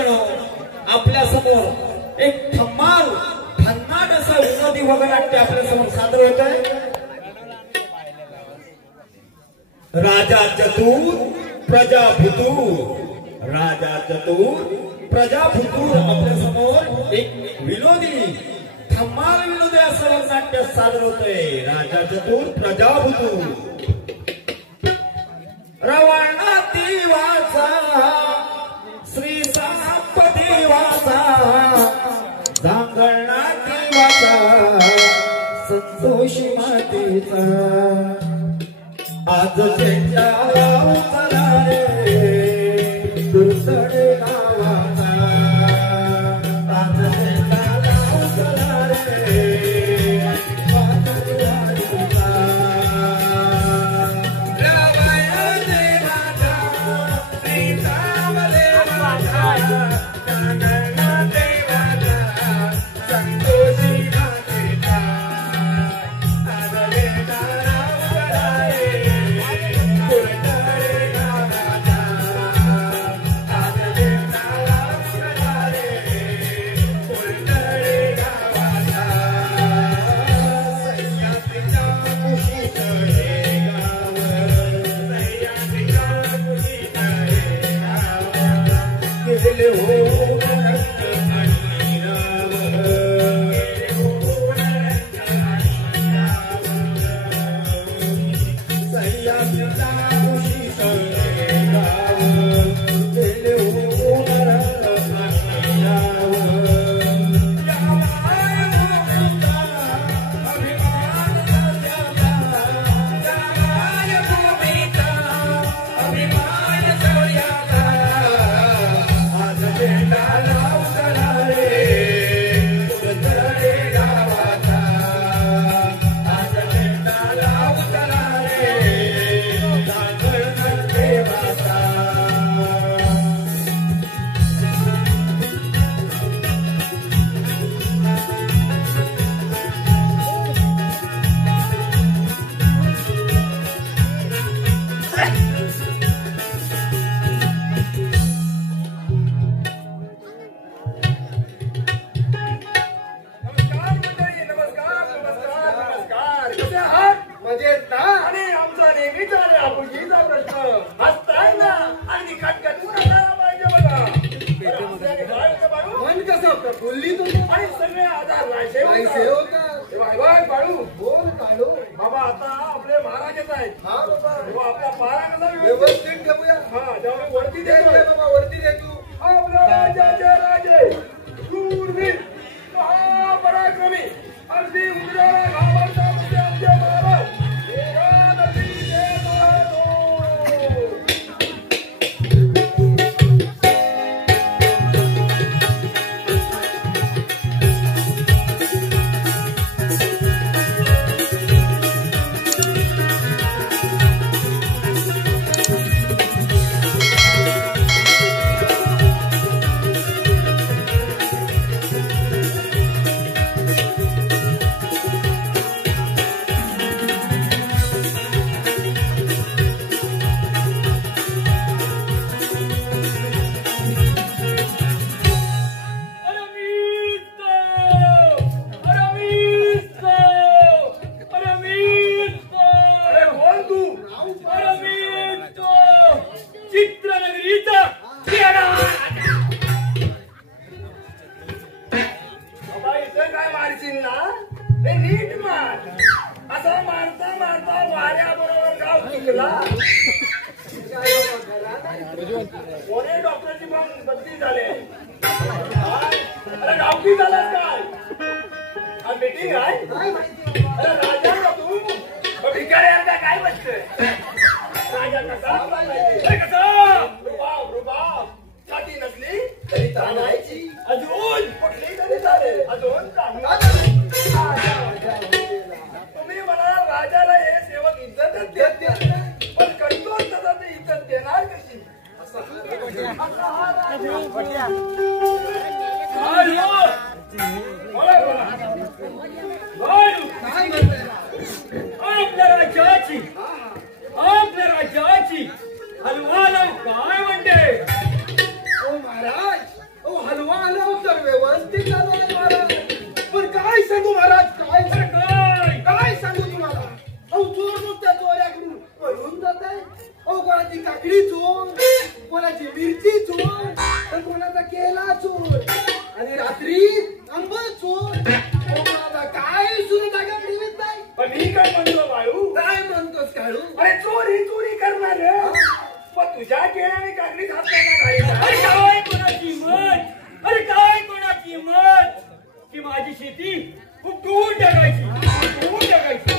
मित्रांनो आपल्या समोर एक धमाल भन्नाट असा विनोदी वगनाट्य आपल्या समोर सादर होत आहे। राजा चतुर प्रजा फुतूर, राजा चतुर प्रजा फुतूर आपल्या समोर एक विनोदी धमाल विनोदी असं वगनाट्य सादर होतंय। राजा चतुर प्रजा फुतूर। रवानाती वाचा श्री साप देवाचा, जांगणाती वाचा संतोषी मातेचा, आज झेंडा उचला रे दुर्धडे गावाचा, आज झेंडा उचला रे हलवाला काय म्हणते? ओ महाराज केला चोर आणि रात्री अंबल चोर. बाबा काय सुरू जागा मिळत नाही. पण मी काय म्हणतो बाळू, काय म्हणतोस काळू? अरे चोरी करणार रे. पण तुझ्या केल्याने कागदीत हात नाही ना अरे काय कोणाची मत, अरे काय कोणाची मत की माझी शेती उठवून टाकायची, उठवून टाकायची.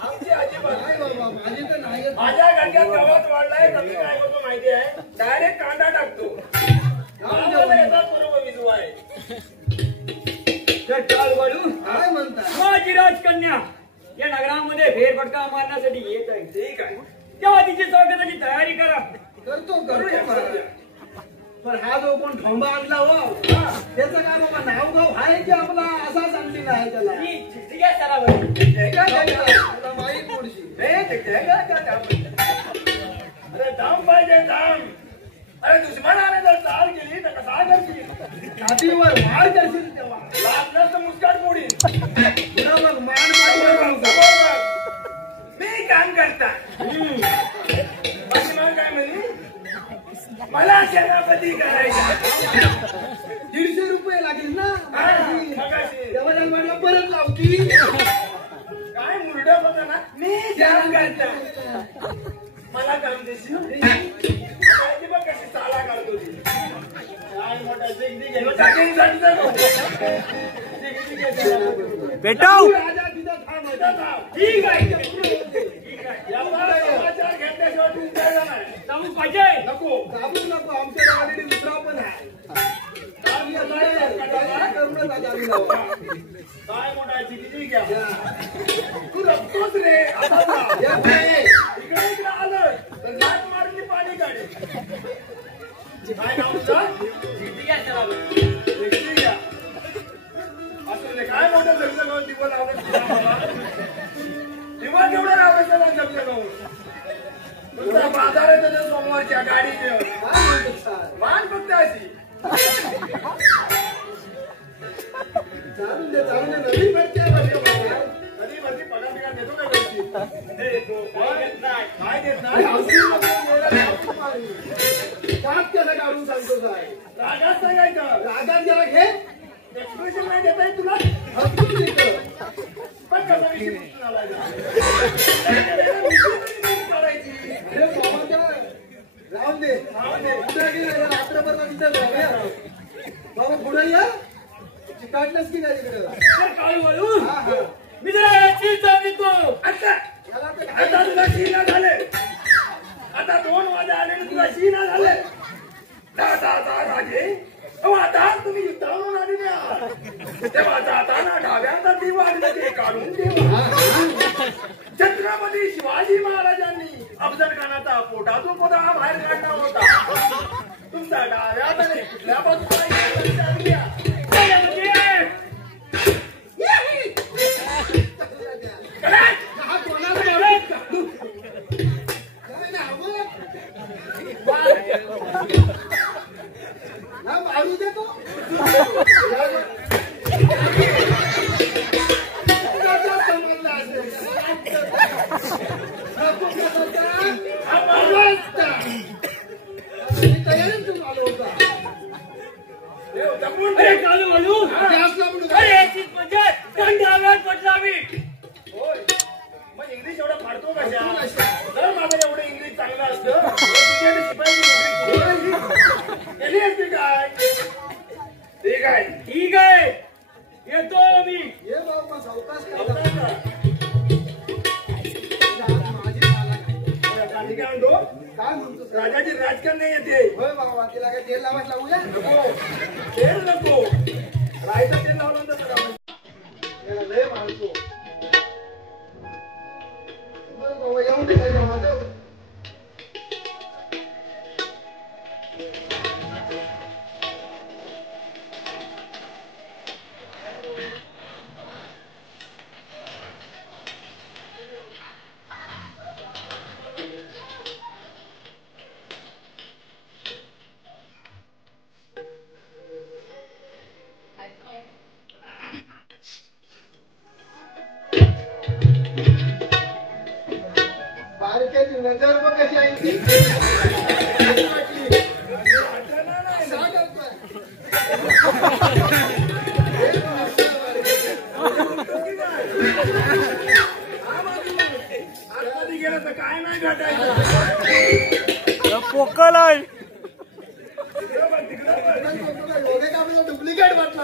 आमची अजिबात नाही बाबा माझी तर नाही. माझ्या गंग्यात गावात वाढलाय तर मी काय करतो माहिती आहे, डायरेक्ट कांदा टाकतो. गावाला येतात बरोबर विजू आहे. काय म्हणता? माझी राजकन्या या नगरामध्ये फेरफटका मारण्यासाठी येत आहे. ठीक आहे, तेव्हा तिची स्वागताची तयारी करा. करतो महाराज. पण हा जो कोण ठोंबा आणला हो त्याचं काय बाबा नाव गाव आहे की आपला असा सांगतील आहे त्याला? ही झिकझिक्या सरावर. तुला माहीत पुढची. अरे दाम पाहिजे दाम. अरे दुश्मनाने जर चाल केली तर कसा करशील? छातीवर वाढ करशील तेव्हा लागलं तर मुस्काट मोडील. पुन्हा मग मान पाहिजे. मी काम करता माझी मान काय म्हणली, मला सेनापती करायचा. 150 रुपये लागेल ना. मगाशी. तेव्हा मला परत लावती. काय मुरडा होता ना, मी काम करता मला काम देशील. माहिती बघ कशी चाला काढतो ती. काय मोठा जिगजिग आहे. टाकीन जायचं नको. जिगजिग आहे. पेटाव. राजा तिथं थांब. ठीक आहे, ठीक आहे. याला समाचार घेतल्याशिवाय तू उठायला नाही. जाऊ पाहिजे. नको घाबरू नको. आमच्या गाडीने दुसरा पण आहे. करूनच आज आम्ही लावू. काय मोठा जिगजिग आहे. तू रक्तोच रे. आता जा. या बाई. इकडे आलं तर लाट मारून ती पाणी काढे. काय नाव तुझं? झिकझिक्या सरावर. जिगजिग आहे. असं नाही, काय मोठं जगलं गाव दिवस लावलं दिवस केवढं लावायचं ना जगलं गाव. तुमचा बाजार आहे तर सोमवारच्या गाडीचे काय म्हणतो साहेब? मान फक्त अशी. चालून दे नवीन भरती आहे बरं का बाबा. कधी वरती पगार बिगार देतो का व्यवस्थित? काय देत नाही. काय देत आणि नाही. हौशी नको गेला हौशी मारली. दात कसं काढून सांगतो साहेब. रागात सांगायचं. रागात जरा घे. एक्सप्रेशन नाही देता येत तुला. हसून देतो. पण कसा विषय कुठून आलाय का? करायची. अरे बाबा जरा राहून दे. पुढे गेलं रात्रभर ना तिथं जाऊया. बाबा पुढे या. चिकाटलंच की काय तिकडं? तर काय बोलू? हा हा. मी जरा याची सांगितो. आता याला तर आता तुला शीना झाले. आता 2 वाजा आले ना तुला शीना झाले. दादा राजे आता तुम्ही युद्धावरून आलेले आहात. तेव्हा जाताना डाव्याचा दिवा ते काढून ठेवा. छत्रपती शिवाजी महाराजांनी अफजल खानाचा पोटातून पोटा बाहेर काढला होता. तुमचा डाव्यात आणि कुठल्या बाजूला विचार घ्या. हा कोणाला एवढं काढू? काय नाही हवं. हा मारू दे तो. त्याचा संबंध असेल. नको कसाचा? अवस्था. मी तयारीतून आलो होता. अरे कालू बोलू. गॅसला म्हणून अरे याचीच म्हणजे कंडाव्यात बदलावी. होय. मग इंग्लिश एवढं फाडतो कशा? जर माझं एवढं इंग्लिश चांगलं असतं तर शिपाई केली असती काय? ठीक आहे. ठीक आहे, येतो मी. ये बाबा सावकाश कर. आता माझी मला काय? गांधी काय म्हणतो? काय म्हणतो सर? राजाची राजकन्या येते. होय बाबा तिला काय तेल लावायला लावूया? नको तेल नको. राहायचं तेल लावलं तर आपण याला लय मारतो. बरं बाबा येऊन दे काय माझं. बारक्याची नजर बघ कशी आहे ती. वाटलं ना नाही. सांग आता. आतमध्ये गेलं तर काय नाही भेटायचं. पोकल आहे. तिकडं बघ, तिकडं बघ. लोगे का आपल्याला डुप्लिकेट वाटला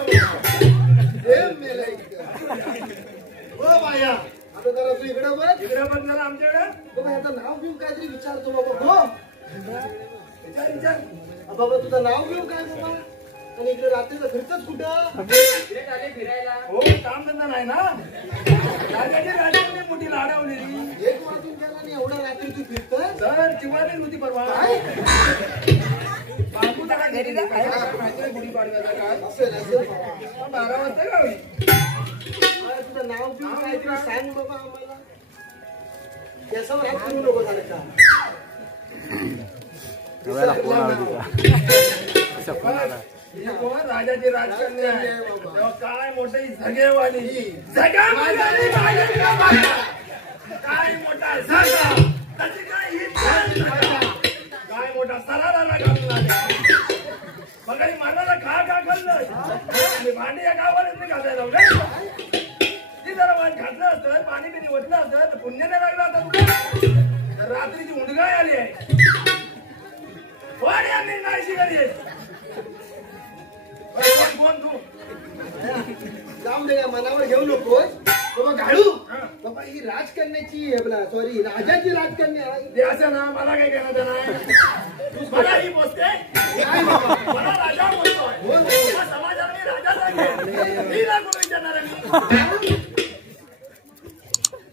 हो बाया. आता जरा तू इकडे बघ. तिकडं बघ जरा आमच्याकडे. बाबा याचं नाव घेऊन काहीतरी विचारतो बाबा. हो विचार विचार. बाबा तुझं नाव घेऊन काय बाबा? आणि इकडे रात्रीचं फिरतच कुठं? हो काम धंदा नाही ना. राजाची राजधानी मोठी लाडवलेली. एक वाजून गेला आणि एवढ्या रात्री तू फिरतोय? सर चिवारी होती परवा. काय? बापू त्याला घरी जा. गुढीपाडव्याचा काळ. असेल असेल बाबा. 12 वाजता गावी. अरे तुझं नाव घेऊन काहीतरी सांग बाबा आम्हाला. याच्यावर हात करू नको झालं का? ही कोण? राजाची राजकन्या आहे. तेव्हा काय मोठी झगेवाली. झगावाली बाहेरच्या बाहेर. काय मोठा झगा. त्याची काय ही झगा. काय मोठा सराराला घालून आले. मग काही मानाला खा खाल्लं. आणि भांडी या गावालाच नाही घालायला लावले. ती जरा वाण घातलं असतं, पाणी बिनी ओतलं असतं तर पुण्य नाही लागलं आता तुला. रात्रीची उंडगाय आली आहे. वाण यांनी नाही शिकली. कोण तू? जाऊन दे मनावर घेऊ नकोस बाबा. घालू बाबा ही राजकन्याची सॉरी राजाची राजकन्या आहे. ते असं ना मला काही घेणं नाही. मला ही बोलते. काय बाबा? मला राजा बोलतोय. हो, हो. या समाजाला मी राजा सांगेन. मी नाही कोण विचारणार आहे मी.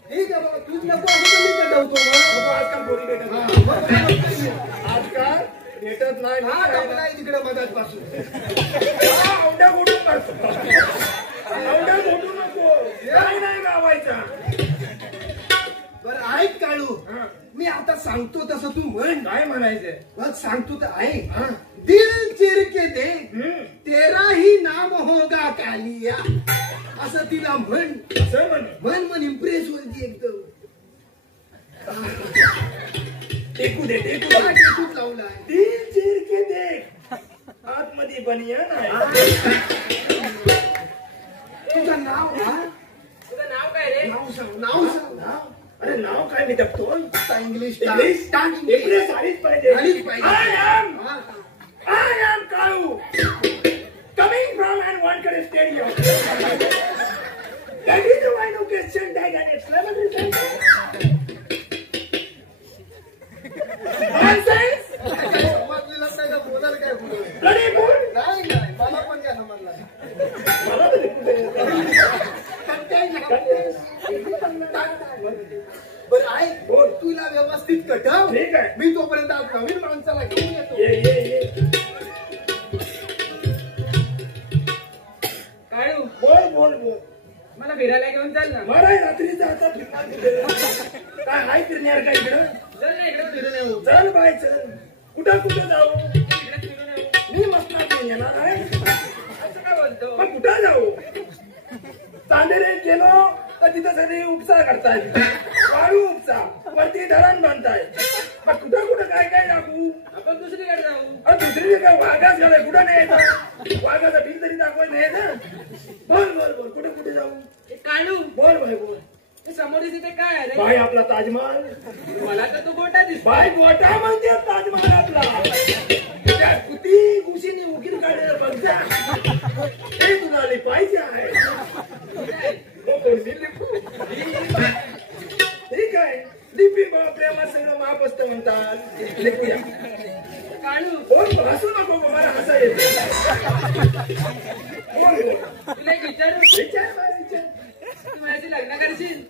ठीक आहे बाबा तूच नको असं तर मी पेटवतो नको, मग. आजकाल पोरी भेटत हा, नाही. मग काय करतो? आजकाल भेटत नाही. हा टाकलाय तिकडे मधात पासून. औंढ्या गोठून करतो. औंढ्या गोठू नको. काही नाही गावायचा. बरं ऐक काळू. मी आता सांगतो तसं तू म्हण. काय म्हणायचंय? बघ सांगतो तर ऐक. हा. दिल चिर के दे हम्म. तेरा ही नाम होगा कालिया. असं तिला म्हण. असं म्हण. म्हण इम्प्रेस होईल ती एकदम. टेकू दे टेकू काय दे. टेकूच लावलाय. तीन चिर के देख. आतमध्ये बनियान आहे. तुझं नाव हा? तुझं नाव काय रे? नाव सांग. नाव सांग. नाव? अरे नाव काय मी टाकतो? आता इंग्लिश इंग्लिश? टाक. इंग्लिश. इंग्लिश आलीच पाहिजे. आलीच पाहिजे. I हा. am Kalu. Coming from and Wankhede Stadium. That is why no question tag and its level result. Nonsense. समजलेलं नाही का बोलायला काय बोलू? Bloody fool. नाही नाही मला पण काय समजलं. मला तरी कुठे येतं? बरं ऐक बोल तुला व्यवस्थित कटव. ठीक आहे. मी तोपर्यंत आज नवीन माणसाला घेऊन येतो. ये. काळू बोल. मला फिरायला घेऊन चाल ना. मला रात्रीचा आता फिरणार कुठे? काय हाय फिरणार का इकडं? चल ना इकडे फिरून येऊ. चल बाय चल. कुठं जाऊ? इकडे फिरून येऊ. मी मस्त येणार आहे. असं काय बोलतो? मग कुठं जाऊ? चांदेरीत गेलो तर तिथं सगळे उपसा करतायत. वाळू उपसा वरती धरण बांधताय. मग कुठं काय दाखवू? आपण दुसरीकडे जाऊ. अरे दुसरी काय वाघाच गेलाय. कुठं नाही येतं? वाघाचा बिल तरी दाखवायचं नाही ना. बोल कुठे जाऊ? ए, काळू बोल भाई बोल. ते समोर तिथे काय आहे रे? बाय आपला ताजमहाल. मला तर तो गोटा दिसतो. बाय गोटा म्हणते ताजमहाल आपला. त्या कुती कुशीने उकील काढलेलं बघता. ते तुला लिपायचे आहे. ठीक आहे. लिपी प्रेमात सगळं माप असतं म्हणतात. लिपूया. काळू बोल हसू नको मला हसा येतो. बोल तुला एक विचारू. विचार. तू माझ्याशी लग्न करशील?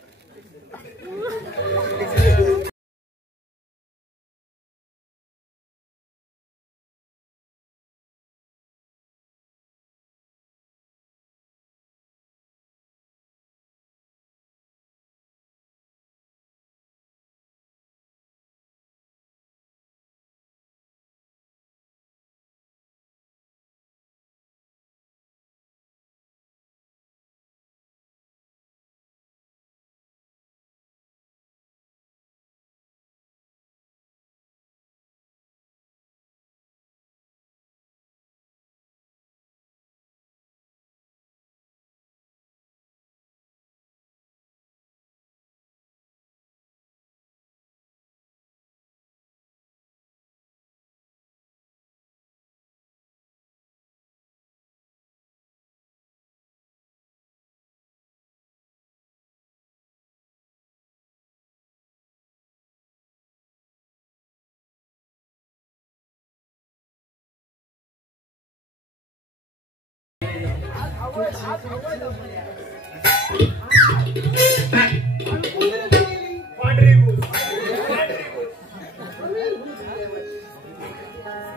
पांढरी भूस.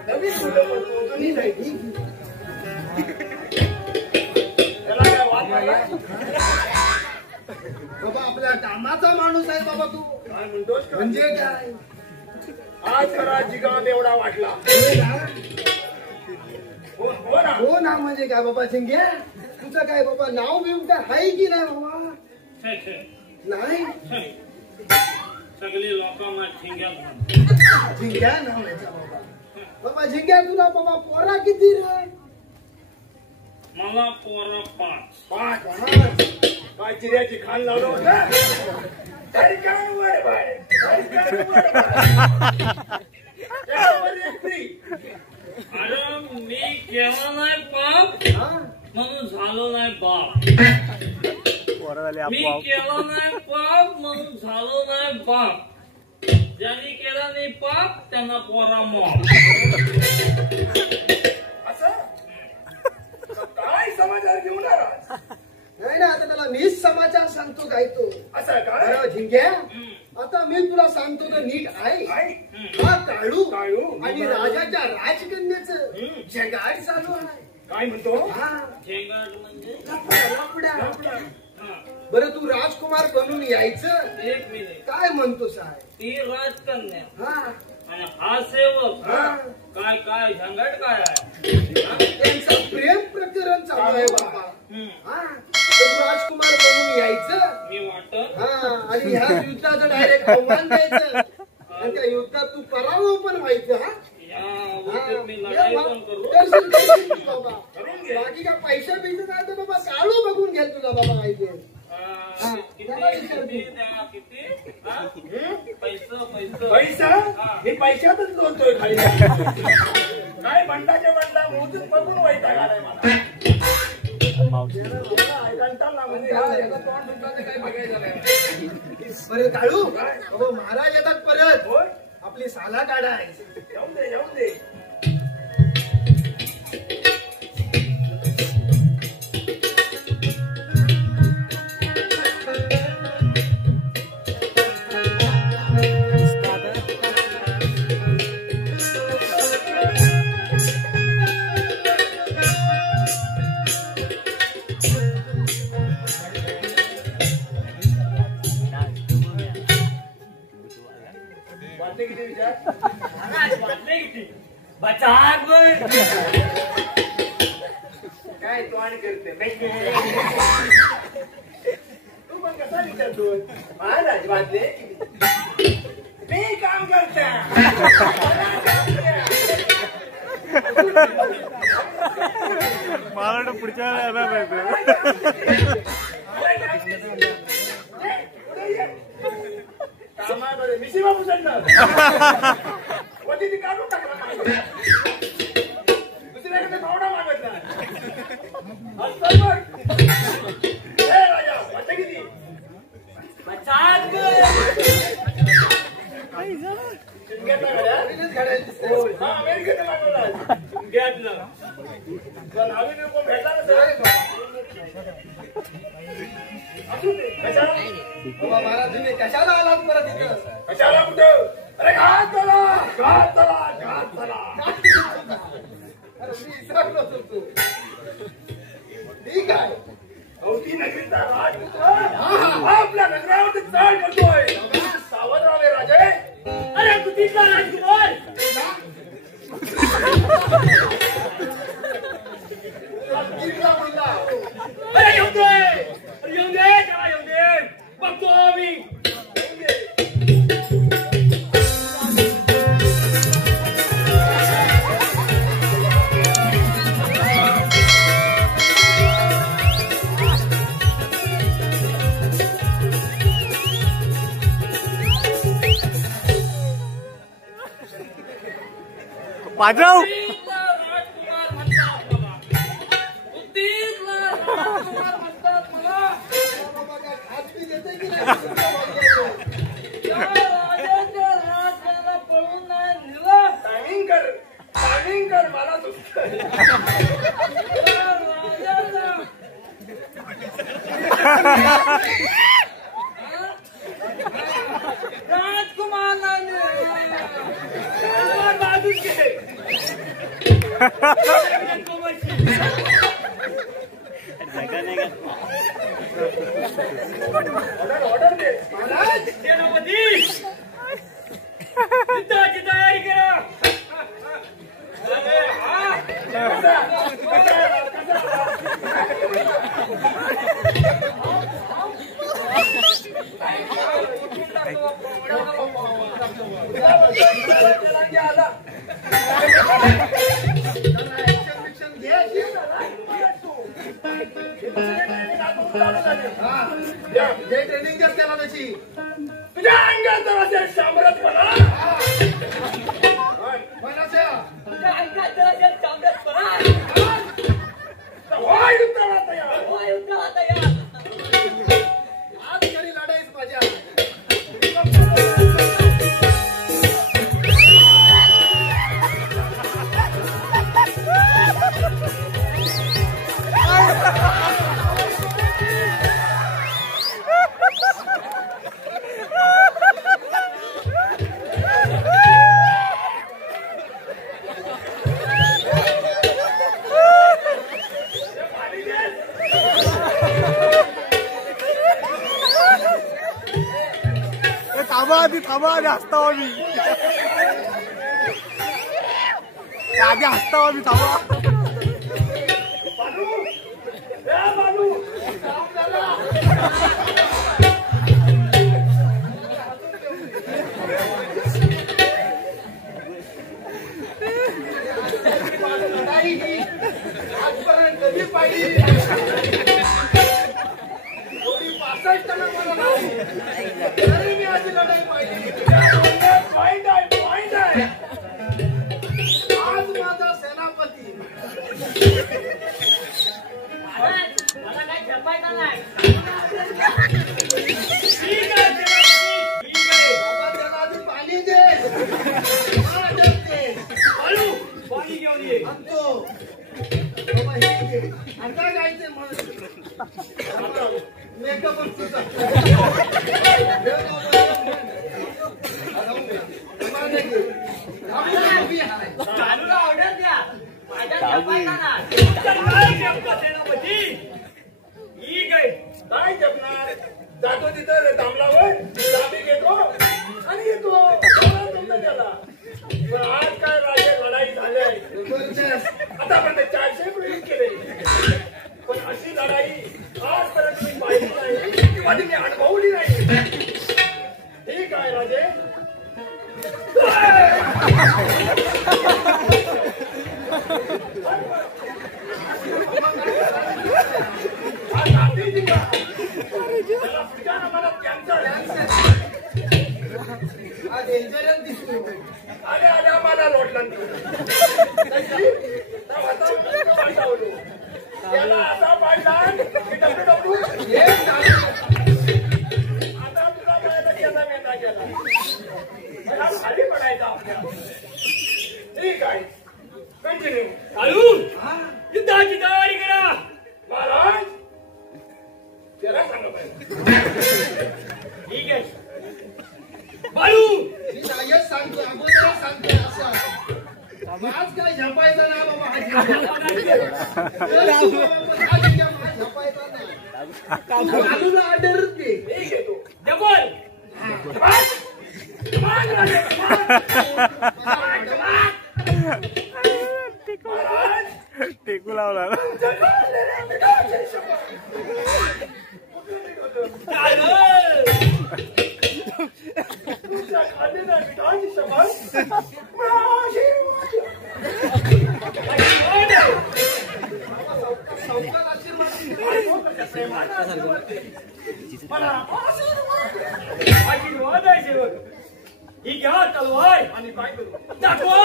नवीन फुलं बनवतो, जुनी नाही. त्याला काय वाद नाही? बाबा आपल्या कामाचा माणूस आहे बाबा तू. काय म्हणतोस का? म्हणजे काय आज करा जिगाव एवढा वाटला. हो ना. हो ना म्हणजे काय बाबा चिंग्या तुझं काय बाबा नाव बिव काय आहे की नाही बाबा. नाही सगळी लोकांना ठिंग्यात झिंग्या नाव आहे का बाबा. बाबा झिंग्या तुला बाबा पोरा किती रे. मला पोरं 5. पाच. काय चिऱ्याची खान लावलं होतं. सरकारवर बाय. सरकारवर बाय. त्याच्यावर एक फ्री. अरे मी केला नाही पाप हा म्हणून झालो नाही बाप. मी केला नाही पाप म्हणून झालो नाही बाप. ज्यांनी केला नाही पाप त्यांना पोरा मॉप. असं काय समाचार घेऊन आला. नाही ना आता त्याला मीच समाचार सांगतो काय तो. असं काय अरे झिंग्या आता मी तुला सांगतो तर नीट आहे. काय हा काळू काळू. आणि राजाच्या राजकन्याचं जगाड चालू आहे. काय म्हणतो. हा झेंगड म्हणजे लफडा. हा, बरं तू राजकुमार बनून यायचं एक मिनिट. काय म्हणतो साहेब. ती राजकन्या हा आणि हा सेवक हा. काय काय झंगट काय आहे. त्यांचं प्रेम प्रकरण चालू आहे बाबा. हम्म. हा तर तू राजकुमार बनून यायचं. मी वाटत हा आणि ह्या युद्धाचं डायरेक्ट आव्हान द्यायचं आणि त्या युद्धात तू पराभव पण व्हायचं. हा या गोष्टीत मी लढाई पण करू. करशील बाबा. करून घे. बाकी काय पैसा बिसा नाही तर बाबा काळू बघून घ्या तुला बाबा माहिती आहे. किती द्या किती हा? पैसा पैसा हे पैशातच बोलतोय खाली. काय बंडाच्या बंडा मोजून बघून वैताग आलाय मला. कंटाळला म्हणजे हा याचा तोंड दुखण्याचं काय बघायचं नाही. बरं काळू बाबा महाराज येतात परत. होय आपली साला काढायची. जाऊन दे जाऊन दे. वाटते किती विचार. बचाव काय तो आणि करते. तू पण कसा विचारतो. महाराज वाटले मी काम करते. मला पुढच्या कामाकडे मिशी बाबू सांगणार. ती काढून टाकला. दुसऱ्याकडे भावना मागत राजा वाटतं किती. हा अमेरिकेत मागवला. घेतलं नावी लोक भेटला ना सर. कशाला बाबा महाराज तुम्ही कशाला आलात परत इथं. कशाला कुठं. अरे घात चला घात चला घात चला. अरे मी विसरलो होतो. ठीक आहे अवती नगरीचा राज आपल्या नगरावरती चाल करतोय. सावध राहावे राजे. अरे कुठला राजकुमार. तिरका बोलला. अरे येऊ दे त्याला येऊ दे. बघतो मी. पाजव राजकुमार म्हणतात मला. बुद्धीतला राजकुमार म्हणतात मला. बाबा काय खात्री देते की नाही. त्या राजाच्या राज्याला पळून नाही नेलं. टायमिंग कर मला सुचत. त्या राजाला राजकुमार बाजूच गेले ऑर्डर दे महाराज सेनापती युद्धाची तयारी करा. अरे हा कसा ट्रेनिंग जास्त केला त्याची तुझ्या अंगात असेल सामरसपणा आज तरी लढाईच माझ्या थांबा आधी हसतावा मी आधी हसतावा मी थांबा आजपर्यंत कधी पाहिजे तरी मी आधी लढाई पाहिली. पॉइंट आहे आज माझा सेनापती मला काय झपायचं नाही. ठीक आहे बाबा त्याला आधी पाणी दे पाणी घेऊन ये आणतो बाबा हे घे आता जायचंय म्हणून मेकअप तुझा चालूला ऑर्डर द्या. माझ्या झपायचा नाही. सेनापती ही काय जपणार जातो तिथं थांबलावर चाबी घेतो आणि येतो त्याला पण आज काय राजे लढाई झाली आहे. आतापर्यंत 400 प्रयोग केले पण अशी लढाई आजपर्यंत मी पाहिली नाही किंवा मी अनुभवली नाही. ठीक आहे राजे डेंजरच दिसतो आल्या मला लोटला त्याला असा पाडला की डब्ल्यू आता तुला पाहायला गेला मेंदा गेला मला खाली पडायचा आपल्या. ठीक आहे कंटिन्यू चालू युद्धाची तयारी करा. महाराज त्याला सांगा पाहिजे. ठीक आहे बाळू मी जागेच सांगतो अगोदरच सांगतोय असं आज काय झपायचा ना बाबा हा झपायचा नाही चालूला ऑर्डर दे ठीक आहे तू डबल टेकू लावला आशीर्वाद आहे सेवक. ही घ्या तलवार आणि काय करू दाखवा.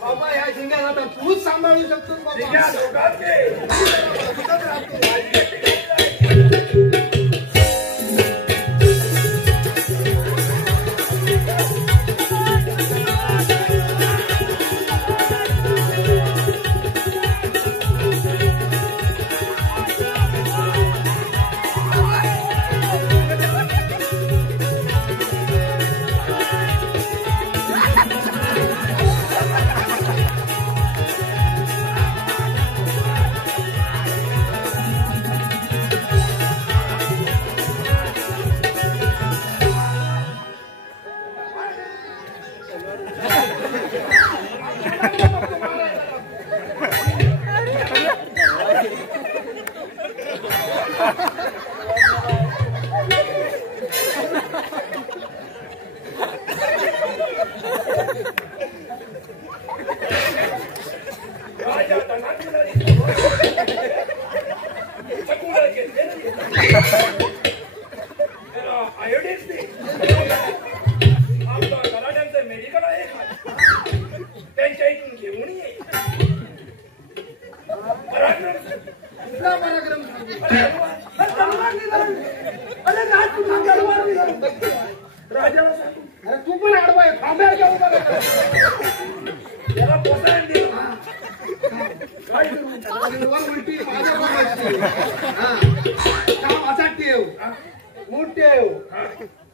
बाबा ह्या झिंग्यात आता तूच सांभाळू शकतो ठीक आहे, बाबा दोघांचे. मेडिकल आहे त्यांच्या इथून घेऊन ये पराक्रम अरे राजाला अरे तू पण आडवा आहे थांब्या घेऊ त्याला पोसायला दिलं उलटी माझ्या बाबाची काम असा ठेव मूठ ठेव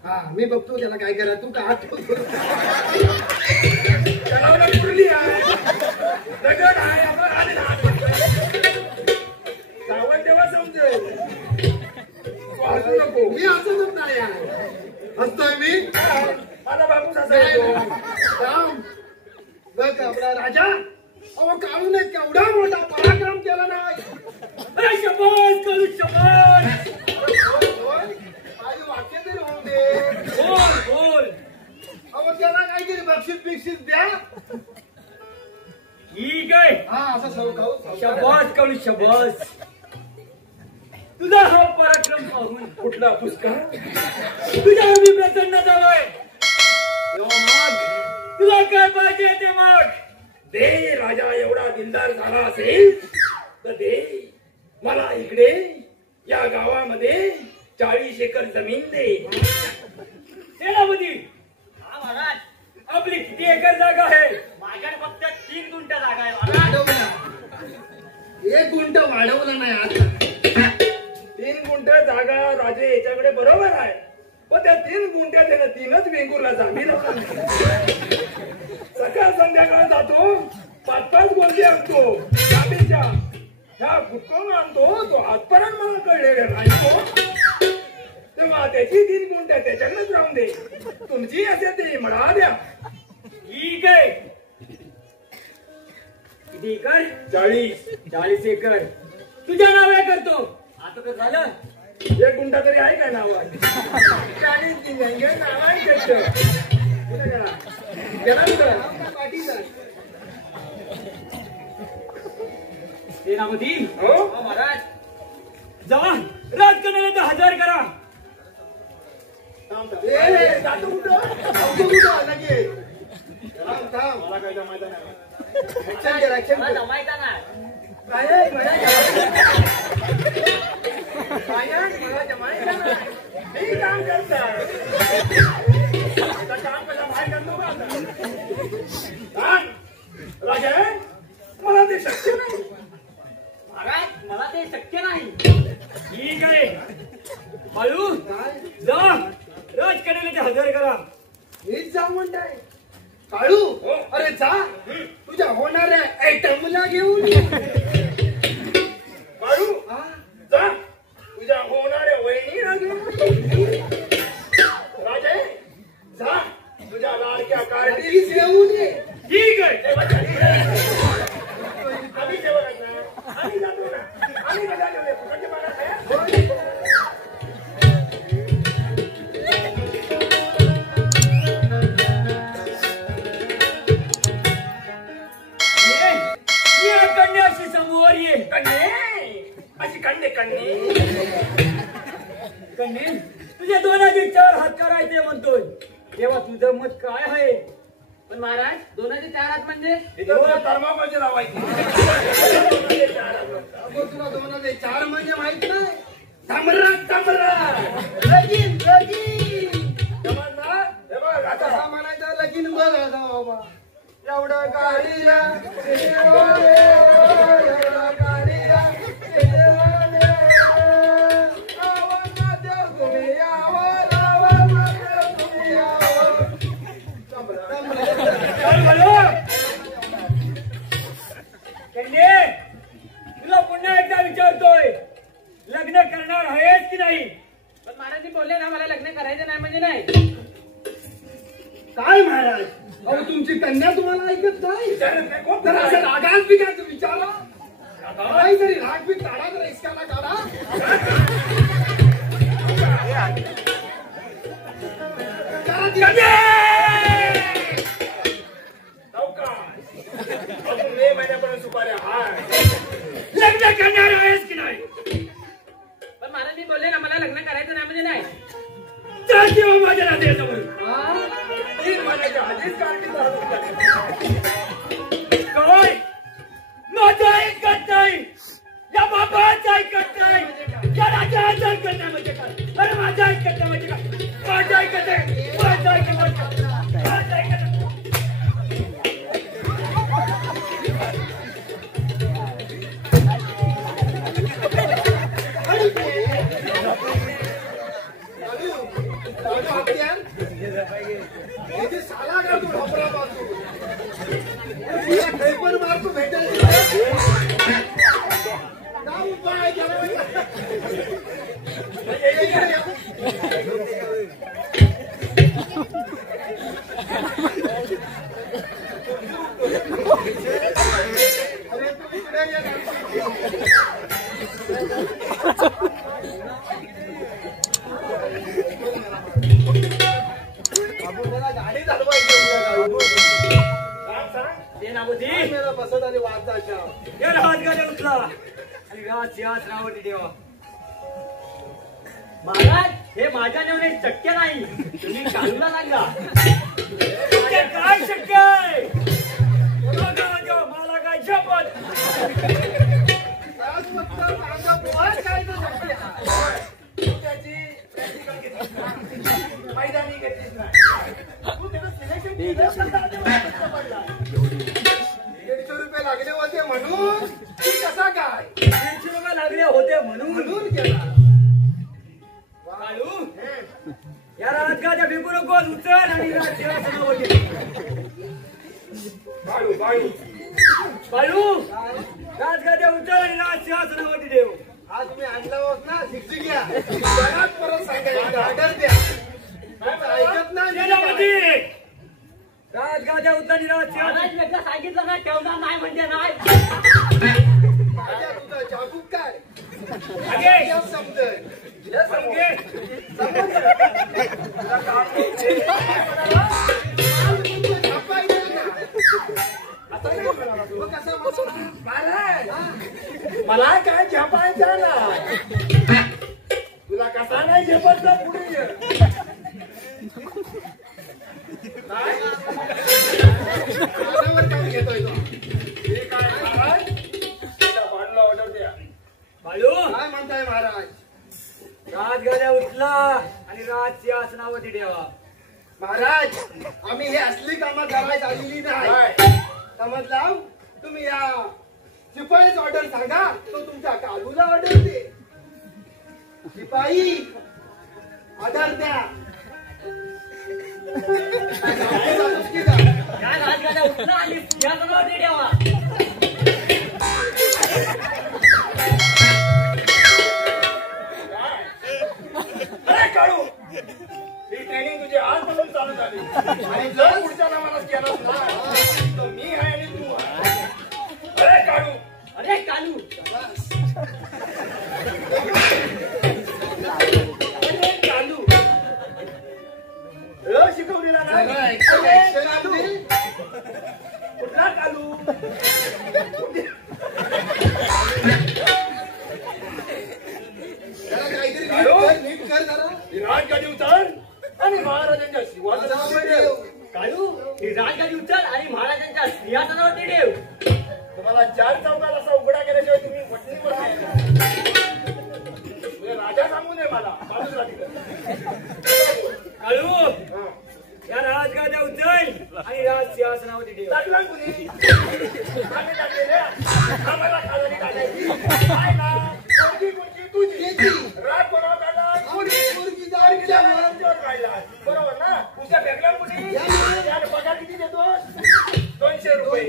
हा मी बघतो त्याला काय करा तू का हात त्याला कुठली आहे दगड आहे आपण आले सावण तेव्हा समजेल तू हसू नको मी हसतच नाही हसतोय मी माझा बापूस असायचो राम बघ आपला राजा अहो काळूने केवढा मोठा पराक्रम केला नाही अरे शबास करू शबास माझी वाक्य तरी होऊ दे बोल बोल अहो त्याला काहीतरी बक्षीस बिक्षीस द्या ठीक आहे हा असं खाऊ शबास करू शबास तुझा हा पराक्रम पाहून कुठला पुष्कार तुझ्या मी प्रसन्न झालोय मग तुला काय पाहिजे ते मग दे राजा एवढा दिलदार झाला असेल तर दे मला इकडे या गावामध्ये 40 एकर जमीन दे सेनापती हा महाराज आपली किती एकर जागा आहे माझ्याकडे फक्त 3 गुंठ जागा आहे महाराज. एक गुंठ वाढवला नाही आता 3 गुंठ जागा राजे याच्याकडे बरोबर आहे पण त्या 3 गुंठ्यात त्यानं 3च वेंगुर्ला जामीन सकाळ संध्याकाळ जातो 5-5 गोंडी आणतो जामीनच्या ह्या फुटकून आणतो तो आजपर्यंत मला कळलेला नाही तो तेव्हा त्याची 3 गुंठ्या त्याच्याकडेच राहून दे तुमची असे ते म्हणा द्या ठीक आहे किती एकर 40 एकर तुझ्या नावे करतो आता तर झालं 1 गुंठा तरी आहे काय नाव 40 नाव आहे सेनापती हो महाराज जा राजकन्याला 1000 करा जातो कुठं लगे थांब मला काय जमायचं नाही ऍक्शन कर ऍक्शन मला कर जमायचा ना काय मला जमायचं नाही मी काम करतात काम कसा बाहेर करतो का आता राजा मला ते शक्य नाही महाराज मला ते शक्य नाही ठीक आहे हळू जा राजकन्याला 1000 करा मीच जाऊ म्हणताय काळू अरे जा तुझ्या होणाऱ्या आयटमला घेऊन काळू हा जा तुझ्या होणाऱ्या वहिनीला घेऊन राजा जा तुझ्या लाडक्या कार्टी मीच घेऊन ये ठीक आहे आम्ही जेव्हा आम्ही जातो ना आम्ही कसा जेवले फुकटचे मागत आहे ये कन्याशी समोर ये कन्ये अशी कन्ये कन्ये तुझ्या 2 हात करायचे म्हणतोय तेव्हा तुझं मत काय आहे पण महाराज 2 हात म्हणजे धर्मामध्ये लावायची तुला 2004 म्हणजे माहित नाही समरा लगीन लगीन समजला हे बघ आता कसा म्हणायचं लगीन बघ आता बाबा एवढं गाडीला एवढं गाडीला तुला पुन्हा एकदा विचारतोय लग्न करणार आहेस की नाही पण महाराज बोलले ना मला लग्न करायचं नाही म्हणजे नाही काय महाराज अहो तुमची कन्या तुम्हाला ऐकत नाही तर असं रागात बी काय विचारा काहीतरी राग बी काढा तर इसकाला काढा जाती हो माझ्या नात्यासमोर हा? 3 महिन्याच्या आधीच कार्टी काय माझं ऐकत नाही या बाबाचं ऐकत नाही या राजाचं ऐकत नाही म्हणजे काय अरे माझं ऐकत नाही म्हणजे काय माझं ऐकत आहे माझं ऐकत नाही माझं ऐकत नाही साला का तू ढोपरा मारतो काही पण मारतो भेटेल का उपाय अरे तू इकडे गाडी चालवायची ते नाबोधी मेरा बसत आणि वाजता या राजगाड्या उठला आणि राज याच रावटी देवा महाराज हे माझ्या नेवणे शक्य नाही तुम्ही काढूला लागला ते काय शक्य आहे मला काय शपथ मैदानी घेतलीच नाही तू त्याचं सिलेक्शन केलं पडला 150 रुपये लागले होते म्हणून ती कसा काय 150 रुपये लागले होते म्हणून केला काळू या राजगाड्या फेकू नको उचल आणि बाळू बाळू बाळू राजगाड्या उचल आणि राजसिंहासनावरती देव आज मी आणला होत ना झिकझिक्या जगात परत सांगायला ऑर्डर द्या ऐकत नाही राजगाड्या उचल आणि राजसिंहासन महाराज एकदा सांगितलं ना ठेवणार नाही म्हणजे नाही राजा तुझा जागूक काय आगे समजेल मला काय झेपायचं ना तुला कसा नाही झेपत ना पुढे घेतोय तो ऑर्डर द्या बाळू काय म्हणताय महाराज राजगाड्या उठला आणि राजसिंहासनावरती ठेवा महाराज आम्ही हे असली कामं करायला आलेली नाही समजला तुम्ही या शिपाईच ऑर्डर सांगा तो तुमच्या कालूला ऑर्डर दे शिपाई ऑर्डर द्या या राजगाड्या उठला आणि या जनावरती ठेवा अरे काढू ही ट्रेनिंग तुझी आजपासून चालू झाली आणि जर पुढच्या नावाला केलंच ना तर मी आहे आणि तू आहे अरे काढू अरे कालू अरे काढू शिकवलेला नाही कुठला कालू नीट कर जरा राजगाडी उचल आणि महाराजांच्या सिंहासनावर कालू ही राजगाडी उचल आणि महाराजांच्या सिंहासनावरती ठेव तुम्हाला 4 चौकात असा उघडा केल्याशिवाय तुम्ही वटणीवर राजा सांगू नये मला बाजूला काळू या राजगाद्या उचल आणि राज सिंहासनावरती ठेव टाकला कुणी आम्ही टाकलेले आम्हाला खाली टाकायची काय ना कोणती तुझी राज कोणावर काढला मुर्गी दारीच्या महाराजांवर काढला बरोबर ना तुझ्या फेकला कुणी यार पगार किती देतो 200 रुपये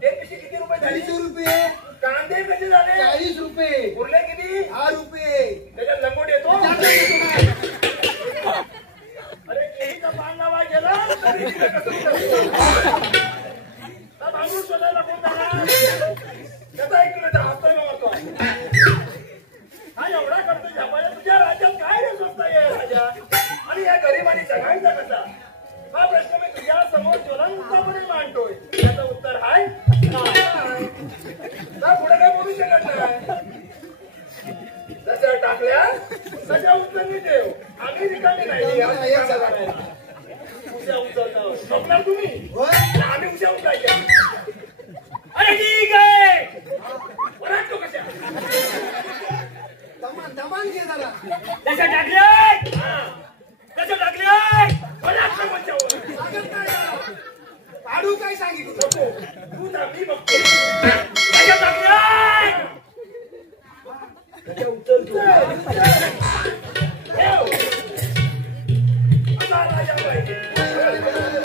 डेट कशी किती रुपये झाली 200 रुपये कांदे कसे झाले 40 रुपये उरले किती 6 रुपये त्याच्यात लंगोट येतो अरे केळीचा पान लावा गेला भांडून शोधायला कोण जाणार त्याचा 1 किलोचा हप्ता मारतो हा एवढा खर्च झापायला तुझ्या राज्यात काय रे स्वस्त आहे राजा आणि या गरिबांनी जगायचा कसा हा प्रश्न मी तुझ्या समोर ज्वलंतपणे मांडतोय त्याचं उत्तर आहे पुढे काय बोलू शकत नाही जसं टाकल्या सगळ्या उत्तर मी देव आम्ही रिकामी नाही उद्या उचलता स्वप्नात तुम्ही आम्ही उद्या उचलायच्या अरे ठीक आहे वराटतो कशा दमान घे जरा कशा टाकले कशा टाकले वराटतो कोणच्यावर सांगत नाही काढू काय सांगितलं नको तू तर मी बघतो कशा टाकले कशा उचलतो आता राजा पाहिजे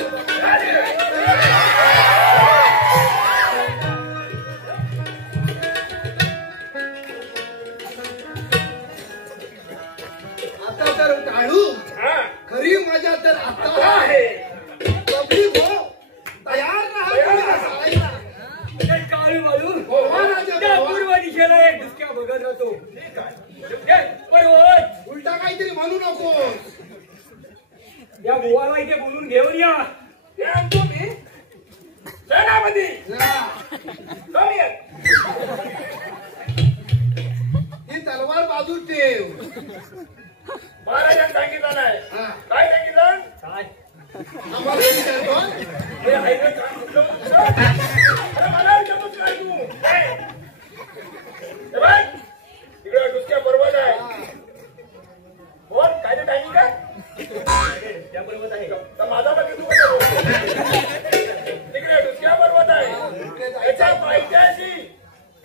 आता तर काढू खरी मजा तर आता आहे पब्लिक हो तयार राहा काळू बालू राजा त्या पूर्व दिशेला एक डुसक्या बघत राहतो पर्वत उलटा काहीतरी म्हणू नको या बुवाला इथे बोलून घेऊन या ते आणतो मी सेनापती कमी आहे ही तलवार बाजू ठेव महाराजांनी सांगितलं नाही हा. काय सांगितलं काय आम्हाला विचारतो हे हायवे काम कुठलं? अरे मला विचारतोस काय तू काय? हे बघ, तिकडे डुसक्या पर्वत आहे बोल काय ते टायमिंग काय त्या पर्वत आहे तर माझा बघ तू कसं बोल? तिकडे डुसक्या पर्वत आहे त्याच्या पायथ्याशी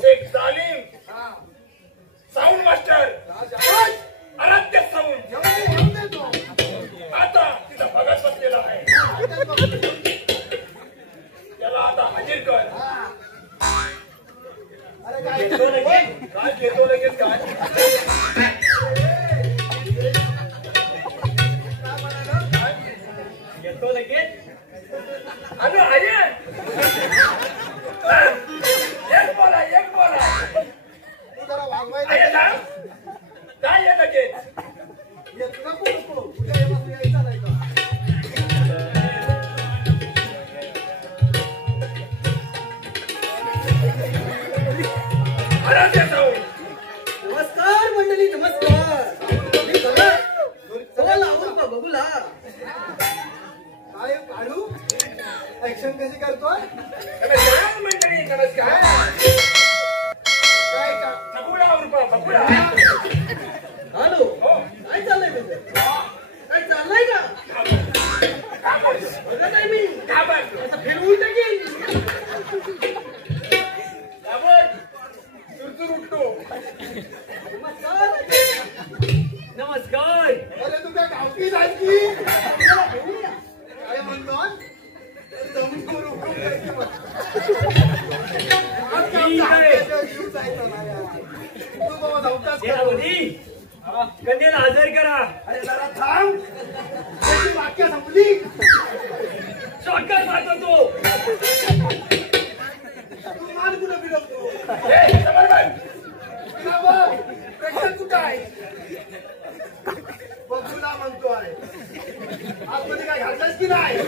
एक तालीम साऊंड मास्टर आराध्य साऊंड आता तिथं भगत बसलेला आहे त्याला आता हजीर कर अरे काय काय घेतो लगेच काय येतो लगेच अरे आहे एक बोला तू जरा वागवायला आहे सांग काय आहे लगेच येत नको उद्या यायचा नाही का आराध्य साऊंड नमस्कार मंडळी नमस्कार बघूला काय काढू ऍक्शन कशी करतोय नमस्कार मंडळी नमस्कार काय का बकुळा उर्फ बकुळा हॅलो हो काय चाललंय तुझं काय चाललंय का का बोलतो बघत आहे मी का बोलतो आता फिरवून टाकीन का बोल सुरसुर उठतो नमस्कार नमस्कार अरे तू काय गावठी जायची काय म्हणतो जमून करू हुकूम करायची मग. आज काम ठीक आहे. झालं, जीव जायचा नाही यार. तू बाबा धावताच कर. सेनापती कन्येला हजर करा अरे जरा थांब त्याची वाक्य संपली शॉटकट मारतो तो तू मान कुठं फिरवतो हे समर्पण प्रेक्षक कुठं आहे बघूला म्हणतोय आतमध्ये काय घालतास की नाही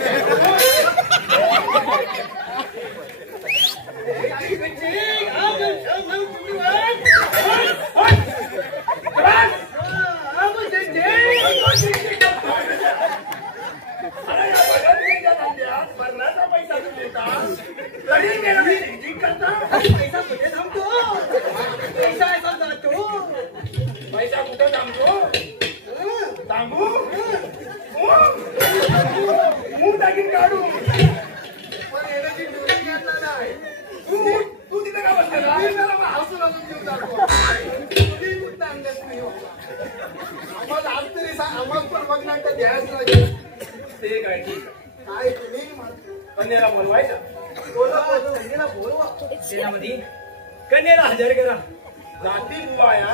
अरे या भगवद्गीतेच्या नात्यात मरणाचा पैसा तू देता तरी मेला नाही करता पैसा कुठे थांबतो पैसा आहे समजा तो पैसा कुठं थांबतो थांबू मूग टाकीन काढू पण येण्याची ड्युटी काढणार नाही तू तिथे का बसलेला मी जरा मग हसून हसून जीव जातो तुम्ही कुठं आणलं तुम्ही आम्हाला आज तरी सांग आम्हाला पण बघणार तर द्यायच लागेल ते काय ठीक काय तुम्ही म्हणतो कन्याला बोलवायचा बोला बोलवा सेनापती कन्येला हजर करा जाती बुवा या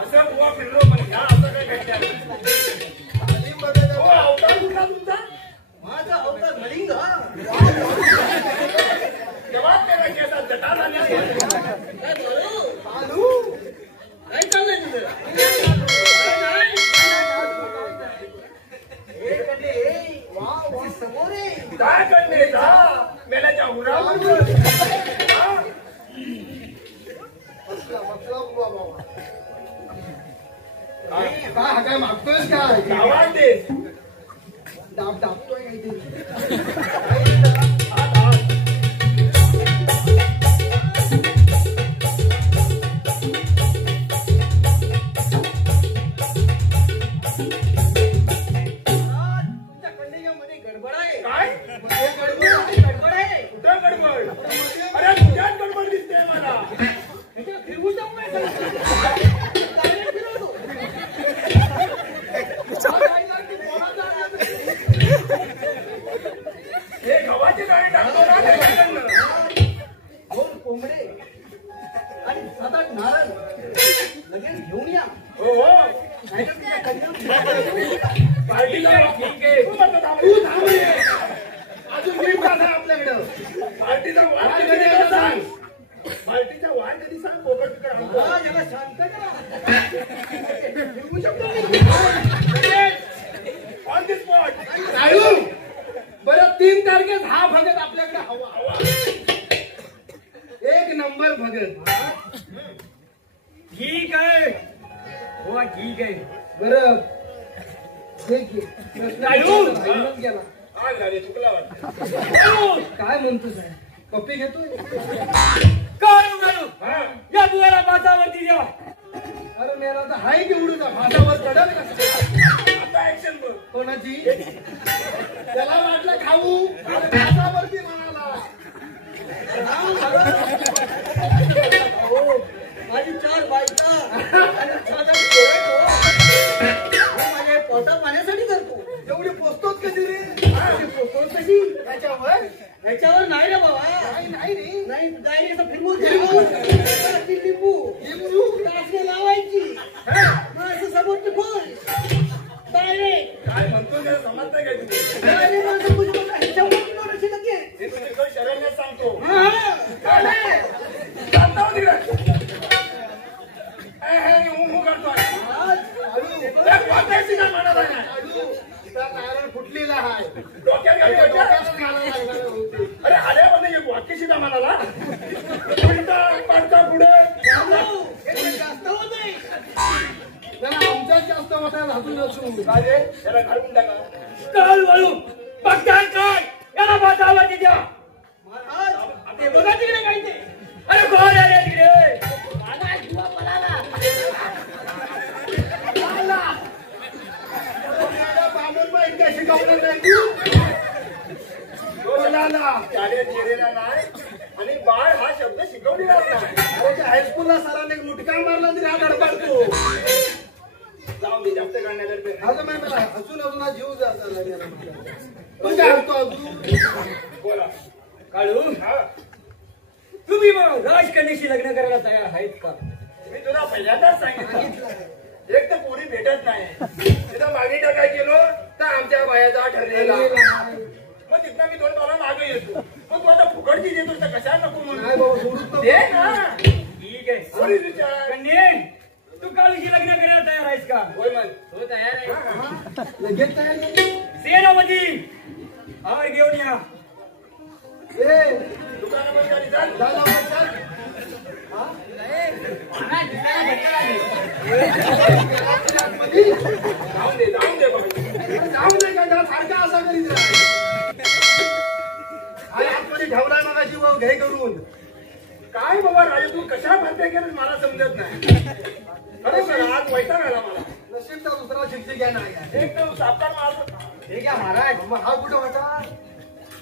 असं बुवा फिरलो पण या असं काय घडलं आधी बघायला हो अवतार कुठला तुमचा माझा अवतार मलिंग तेव्हा त्याला केसात जटा झाल्या काय चालू चालू काय चाललंय तुझं वा वा समोर आहे काय करणे जा मेल्याच्या हुरावर बसला बसला बुवा बाबा काय मागतोयस काय आवाज दे दाबतोय काहीतरी तुमच्या कंडीयामध्ये गडबड आहे. काय गडबड आहे. कुठं गडबड अरे तुझ्यात गडबड दिसते मला इथे फिरवून जाऊ नये सर. Direct फिरवतो. हे गव्हाची डाळी टाकतो ना त्याच्याकडनं. दोन कोंबडे आणि 7-8 नारळ लगेच घेऊन या. हो हो नाहीतर तुमच्या कंडीया पार्टीला ठीक आहे. तू म्हणतो थांब. तू थांब रे. अजून ड्रिंक आहे आपल्याकडं पार्टीचा वाण कधी येतो सांग पार्टीचा वाण कधी सांग पोकळ तिकडे आणतो हा, जरा शांत करा. फिरवू शकतो मी. ऑन दी स्पॉट राळू बरं 3 तारखेस हा भगत आपल्याकडे हवा एक नंबर भगत ठीक आहे. हो ठीक आहे. बरं ठीक आहे राळू! राळूच गेला हा झाले चुकला वाटतं काय म्हणतो साहेब पप्पी घेतोय हा या बुवाला माथावरती द्या. अरे मेरा तर हाय केवढूच फाटावर चढल का आता ऍक्शन बघ कोणाची त्याला वाटलं खाऊ अरे फाटावरती म्हणाला हो, माझी 4 बायका आणि 6 पोरं हो. हे माझे पोटा पाण्यासाठी करतो. एवढी पोचतोच कधी रे ते पोटोस कशी? त्याच्यावर ह्याच्यावर नाही रे बाबा. नाही रे नाही डायरेक्ट असं फिरवून द्यावं. ती लिंबू लिंबू टाचणी लावायची. मग असं समोर टिपून डायरेक्ट काय म्हणतो त्याला समजतंय काय तुम्ही डायरेक्ट असं पुढे ह्याच्यावर टिपून अशी लगेच. हे तुझ्या शरीराला सांगतो हा. सांगतो तिकडे हे हू करतोय वाटायची ना म्हणत आहे लाडू त्या नारळ फुटलेला आहे डोक्यात घाली होत्या. डोक्यातच मला लागणार होते. अरे आल्यामध्ये एक वाक्य शिदा म्हणाला उलटा पाडता पुढे हॅलो, हे जास्त होत आहे. जरा आमच्यात जास्त मोठा धातू नसू काय रे त्याला घालून टाका काल वळू बघताय काय याला माथावरती द्या. महाराज ते बघा तिकडे काय ते. अरे कोण आले तिकडे. मला जीवा पळाला. बामून बाई काय शिकवलं नाही तू बोलाला त्याने चेहऱ्याला नाही आणि बाळ हा शब्द शिकवलेलाच नाही अरे त्या हायस्कूलला सरांनी एक मुटका मारला तरी हा गडबडतो जाऊन दे जास्त काढण्याकडे अगं मॅम मला हसून अजून हा जीव जाता तू काय हसतो अजून बोला काळू हा तुम्ही मग राजकन्याशी लग्न करायला तयार आहेत का. मी तुला पहिल्यांदाच सांगितलं एक तर पोरी भेटत नाही तिथं मागणी काय केलो तर आमच्या बायाचा ठरलेला मग तिथं मी 2 डॉलर मागे येतो मग तू आता फुकटची देतो तर कशा नको नाही म्हणून बाबा सोडूच नको. दे ना ठीक आहे. पोरी विचार कन्ये तू काळूशी लग्न करायला तयार आहेस का. होय मग हो तयार आहे. लगेच तयार नाही. सेनापती आवर घेऊन या. ए दुकानामध्ये गाडी चाल जा लवकर चल. जाऊन दे बाबा जाऊ दे का जरा सारखा असा करीत आणि आतमध्ये ठेवलाय मग अशी घे करून काय बाबा राजे तू कशा भरत्या केलं मला समजत नाही खरोखर आज वैताग आला मला नशीबचा दुसरा शिक्षक घ्या नाही एक तर सापकार मारतो हे घ्या महाराज मग हा कुठं होता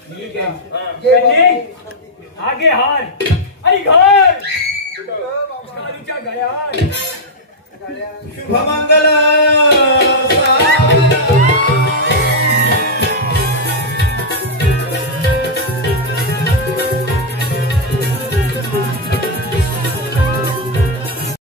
ठीक आहे. हा. घे कन्ये बाबा. आगे हार आणि घर कुठं? बाबा. काळूच्या गळ्यात गाड्या. शुभमंगल